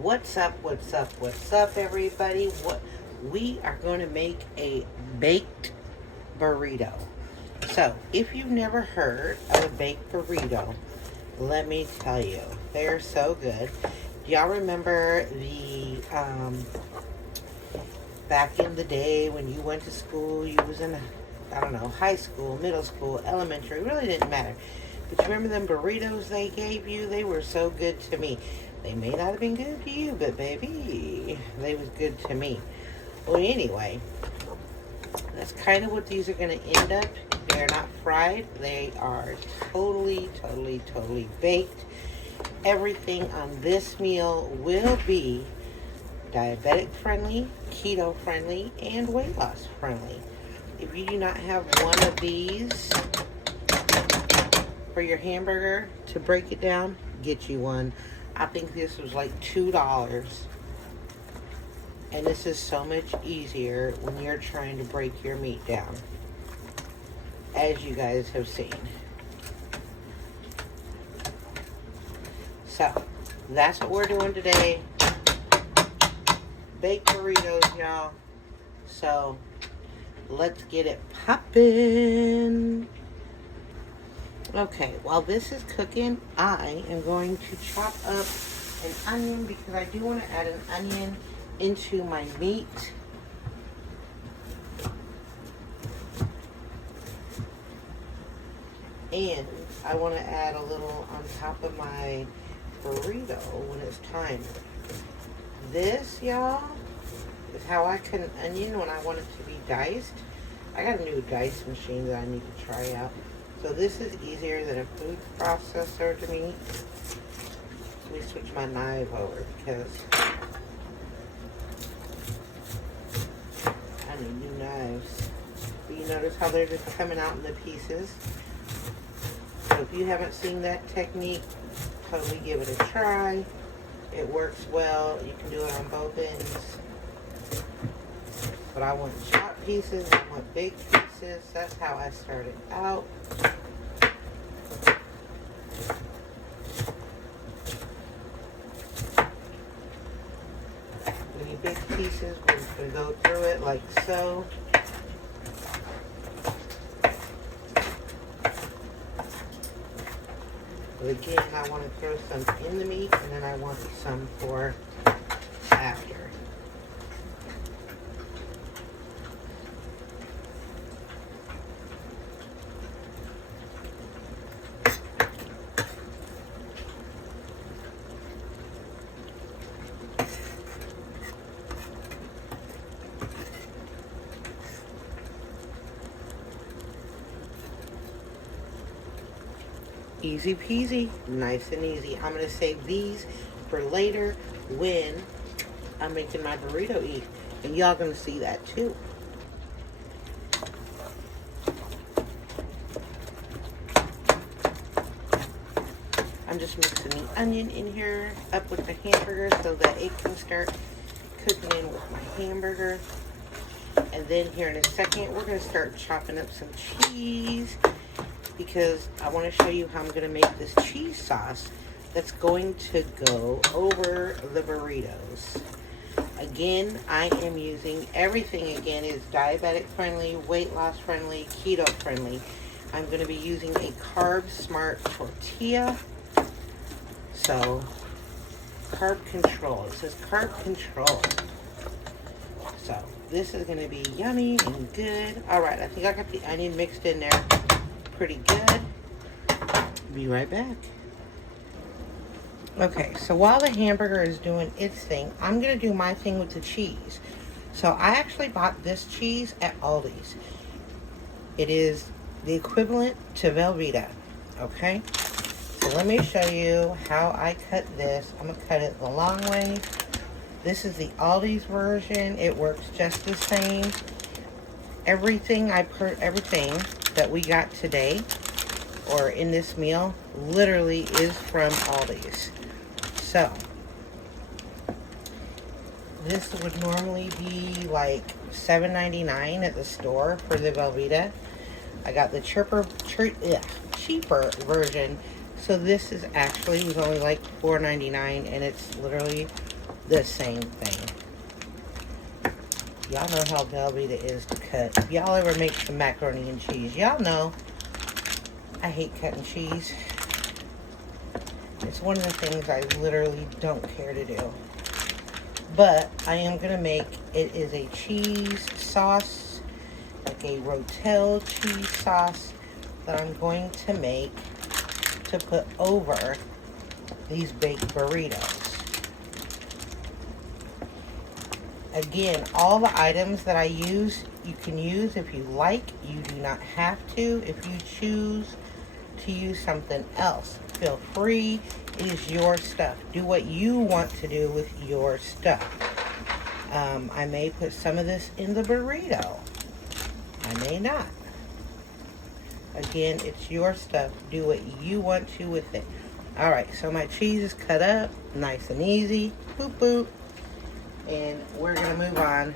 What's up, everybody? We are going to make a baked burrito. So, if you've never heard of a baked burrito, let me tell you, they're so good. Do y'all remember the, back in the day when you went to school, you was in, I don't know, high school, middle school, elementary, it really didn't matter. But you remember them burritos they gave you? They were so good to me. They may not have been good to you, but baby, they was good to me. Well, anyway, that's kind of what these are going to end up. They're not fried. They are totally baked. Everything on this meal will be diabetic friendly, keto friendly, and weight loss friendly. If you do not have one of these for your hamburger, to break it down, get you one. I think this was like $2. And this is so much easier when you're trying to break your meat down, as you guys have seen. So, that's what we're doing today. Baked burritos, y'all. So, let's get it poppin'. Okay, while this is cooking, I am going to chop up an onion because I do want to add an onion into my meat. And I want to add a little on top of my burrito when it's time. This, y'all, is how I cut an onion when I want it to be diced. I got a new dice machine that I need to try out. So this is easier than a food processor to me. Let me switch my knife over because I need new knives. But you notice how they're just coming out in the pieces. So if you haven't seen that technique, totally give it a try. It works well. You can do it on both ends. But I want chopped pieces. I want big pieces. That's how I started out. Really big pieces. We're just going to go through it like so. But again, I want to throw some in the meat, and then I want some for after. Easy peasy, nice and easy. I'm going to save these for later when I'm making my burrito eat. And y'all going to see that too. I'm just mixing the onion in here up with the hamburger so that it can start cooking in with my hamburger. And then here in a second, we're going to start chopping up some cheese, because I want to show you how I'm going to make this cheese sauce that's going to go over the burritos. Again, I am using everything, again, is diabetic friendly, weight loss friendly, keto friendly. I'm going to be using a carb smart tortilla. So, carb control. It says carb control. So, this is going to be yummy and good. Alright, I think I got the onion mixed in there pretty good. Be right back. Okay, so while the hamburger is doing its thing, I'm going to do my thing with the cheese. So I actually bought this cheese at Aldi's. It is the equivalent to Velveeta. Okay? So let me show you how I cut this. I'm going to cut it the long way. This is the Aldi's version. It works just the same. Everything that we got today or in this meal literally is from Aldi's. So this would normally be like $7.99 at the store for the Velveeta. I got the cheaper version. So this is actually was only like $4.99, and it's literally the same thing. Y'all know how velvety it is to cut. If y'all ever make some macaroni and cheese, y'all know I hate cutting cheese. It's one of the things I literally don't care to do. But I am going to make, it is a cheese sauce, like a Rotel cheese sauce that I'm going to make to put over these baked burritos. Again, all the items that I use, you can use if you like. You do not have to. If you choose to use something else, feel free. It is your stuff. Do what you want to do with your stuff. I may put some of this in the burrito. I may not. Again, it's your stuff. Do what you want to with it. Alright, so my cheese is cut up. Nice and easy. Boop, boop. And we're going to move on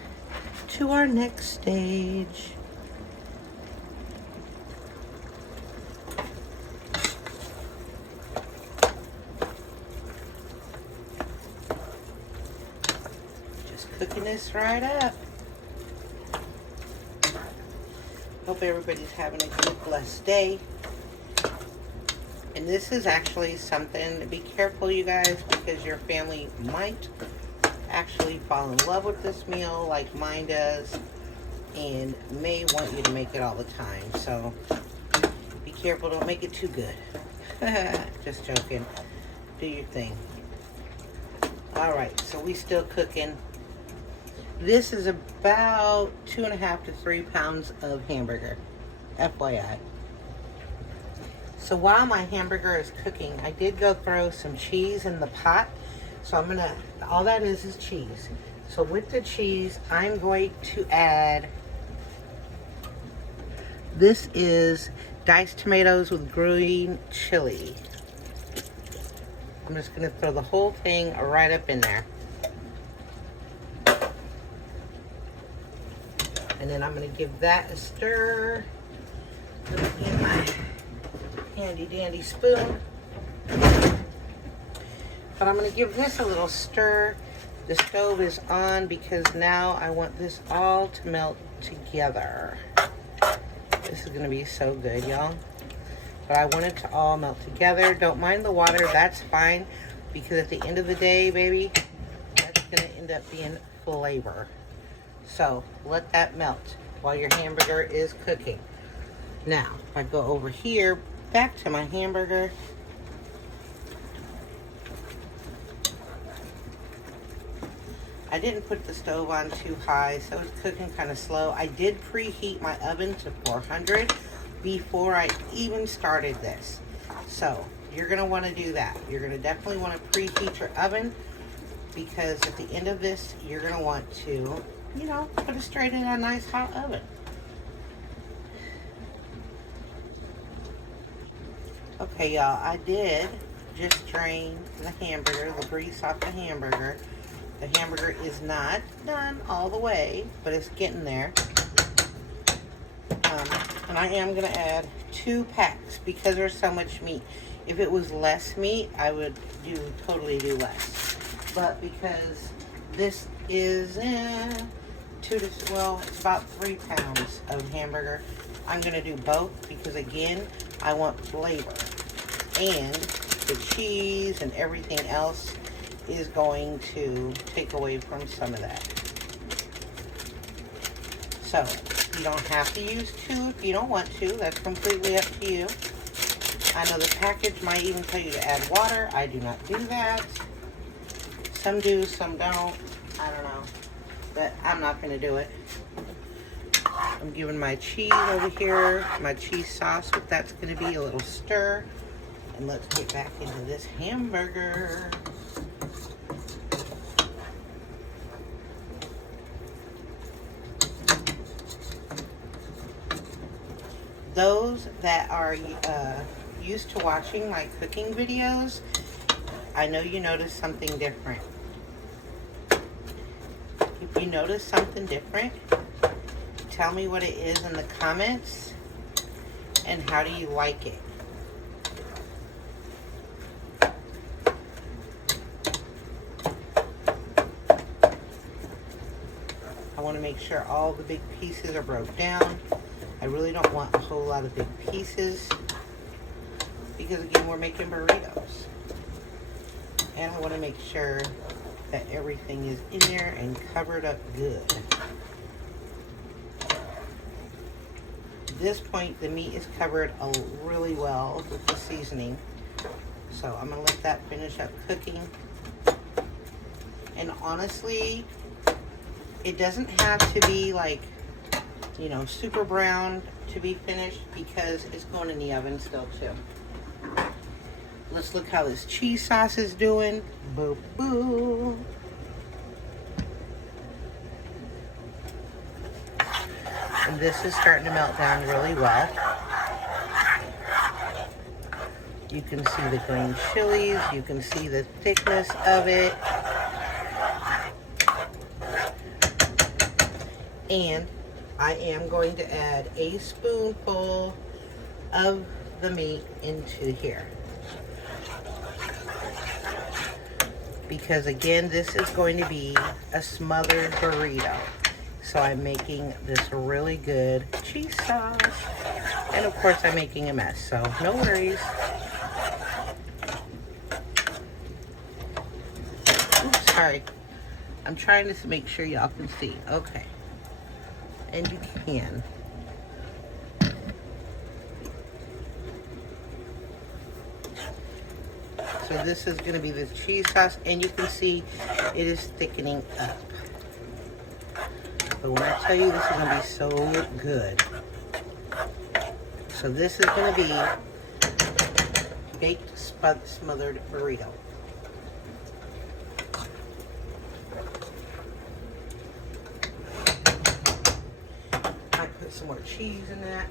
to our next stage. Just cooking this right up. Hope everybody's having a good, blessed day. And this is actually something, be careful you guys, because your family might actually fall in love with this meal like mine does and may want you to make it all the time. So be careful, don't make it too good. Just joking. Do your thing. Alright, so we still cooking. This is about 2.5 to 3 pounds of hamburger, FYI. So while my hamburger is cooking, I did go throw some cheese in the pot. So I'm gonna, all that is cheese. So with the cheese, I'm going to add, this is diced tomatoes with green chili. I'm just gonna throw the whole thing right up in there. And then I'm gonna give that a stir. Let me get my handy dandy spoon. But I'm going to give this a little stir. The stove is on because now I want this all to melt together. This is going to be so good, y'all. But I want it to all melt together. Don't mind the water. That's fine. Because at the end of the day, baby, that's going to end up being flavor. So let that melt while your hamburger is cooking. Now, if I go over here, back to my hamburger. I didn't put the stove on too high, so it's cooking kind of slow. I did preheat my oven to 400 before I even started this. So you're going to want to do that. You're going to definitely want to preheat your oven because at the end of this, you're going to want to, you know, put it straight in a nice hot oven. Okay, y'all, I did just drain the hamburger, the grease off the hamburger. The hamburger is not done all the way, but it's getting there. And I am going to add 2 packs because there's so much meat. If it was less meat, I would totally do less. But because this is it's about 3 pounds of hamburger, I'm going to do both because, again, I want flavor. And the cheese and everything else is going to take away from some of that. So you don't have to use 2 if you don't want to. That's completely up to you. I know the package might even tell you to add water. I do not do that. Some do, some don't. I don't know. But I'm not going to do it. I'm giving my cheese over here, my cheese sauce, but that's going to be a little stir. And let's get back into this hamburger. Those that are used to watching my cooking videos, I know you notice something different. If you notice something different, tell me what it is in the comments and how do you like it. want to make sure all the big pieces are broke down. I really don't want a whole lot of big pieces because again, we're making burritos. And I want to make sure that everything is in there and covered up good. At this point, the meat is covered really well with the seasoning. So I'm going to let that finish up cooking. And honestly, it doesn't have to be like, you know, super brown to be finished because it's going in the oven still too. Let's look how this cheese sauce is doing. Boo boo. And this is starting to melt down really well. You can see the green chilies. You can see the thickness of it. And I am going to add a spoonful of the meat into here. Because again, this is going to be a smothered burrito. So I'm making this really good cheese sauce. And of course I'm making a mess, so no worries. Oops, sorry. I'm trying to make sure y'all can see. Okay. And you can. So this is going to be the cheese sauce, and you can see it is thickening up. But when I tell you this is going to be so good. So this is going to be baked smothered burrito. Put some more cheese in that.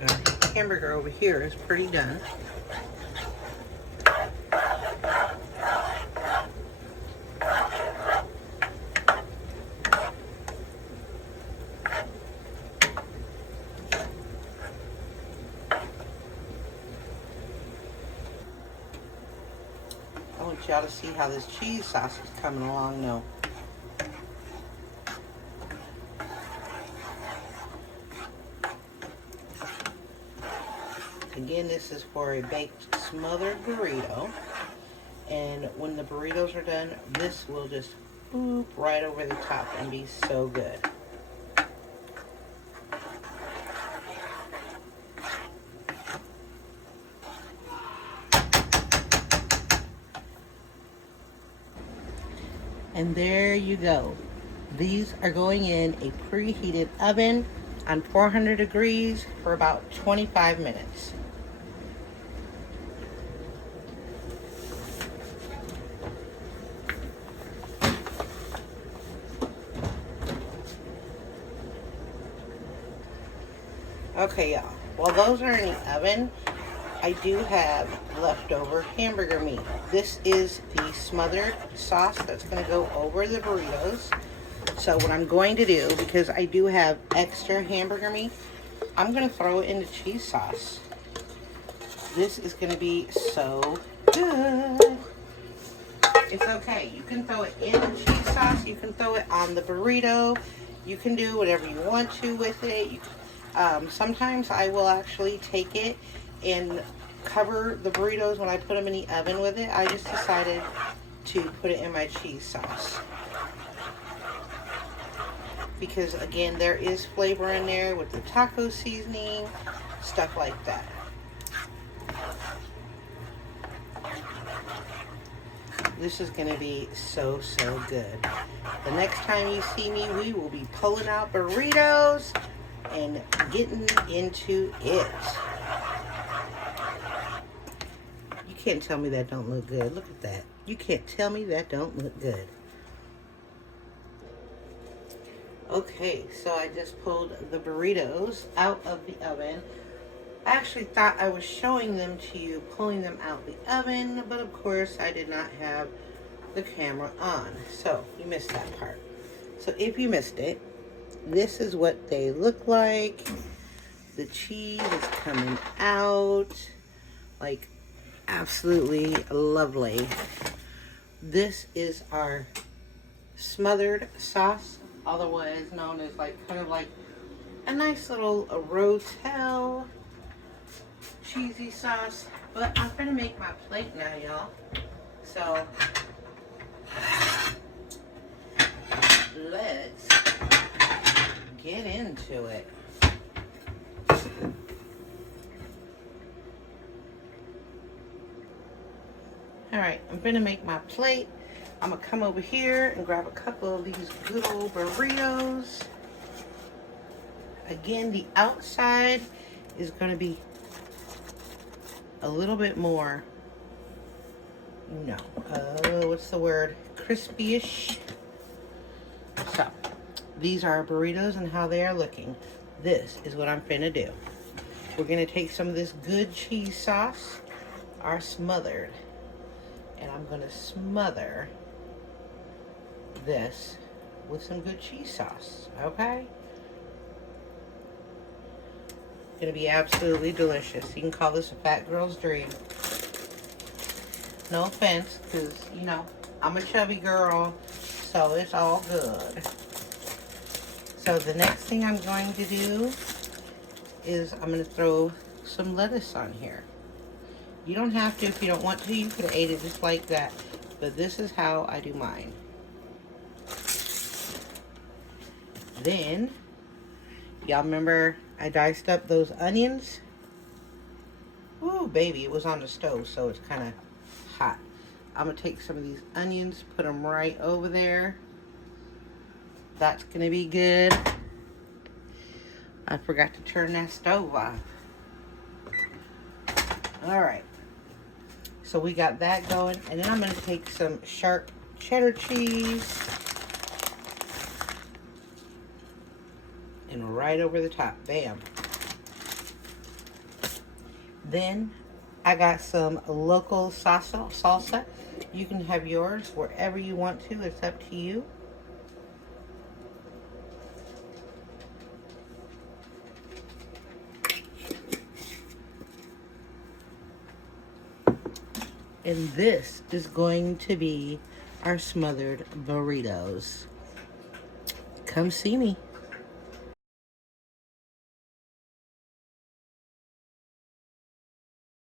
Now, the hamburger over here is pretty done. I want y'all to see how this cheese sauce is coming along now. Again, this is for a baked smothered burrito. And when the burritos are done, this will just boop right over the top and be so good. And there you go. These are going in a preheated oven on 400 degrees for about 25 minutes. Okay, y'all. While those are in the oven, I do have leftover hamburger meat. This is the smothered sauce that's going to go over the burritos. So what I'm going to do, because I do have extra hamburger meat, I'm going to throw it in the cheese sauce. This is going to be so good. It's okay. You can throw it in the cheese sauce. You can throw it on the burrito. You can do whatever you want to with it. Sometimes I will actually take it and cover the burritos when I put them in the oven with it. I just decided to put it in my cheese sauce. Because again, there is flavor in there with the taco seasoning, stuff like that. This is going to be so, so good. The next time you see me, we will be pulling out burritos and getting into it. You can't tell me that don't look good. Look at that. You can't tell me that don't look good. Okay, so I just pulled the burritos out of the oven. I actually thought I was showing them to you, pulling them out the oven, but of course I did not have the camera on. So you missed that part. So if you missed it, this is what they look like. The cheese is coming out like absolutely lovely. This is our smothered sauce, otherwise known as like kind of like a nice little rotel cheesy sauce. But I'm gonna make my plate now, y'all. So let's get into it. Alright, I'm gonna make my plate. I'm gonna come over here and grab a couple of these good old burritos. Again, the outside is gonna be a little bit more, what's the word? Crispy-ish. So, these are our burritos and how they are looking. This is what I'm finna do. We're gonna take some of this good cheese sauce, our smothered, and I'm gonna smother this with some good cheese sauce, okay? Gonna be absolutely delicious. You can call this a fat girl's dream. No offense, because, you know, I'm a chubby girl, so it's all good. So the next thing I'm going to do is I'm going to throw some lettuce on here. You don't have to if you don't want to. You could have ate it just like that. But this is how I do mine. Then, y'all remember I diced up those onions? Ooh, baby, it was on the stove, so it's kind of hot. I'm going to take some of these onions, put them right over there. That's going to be good. I forgot to turn that stove off. Alright. So we got that going. And then I'm going to take some sharp cheddar cheese. And right over the top. Bam. Then I got some local salsa. You can have yours wherever you want to. It's up to you. And this is going to be our smothered burritos. Come see me.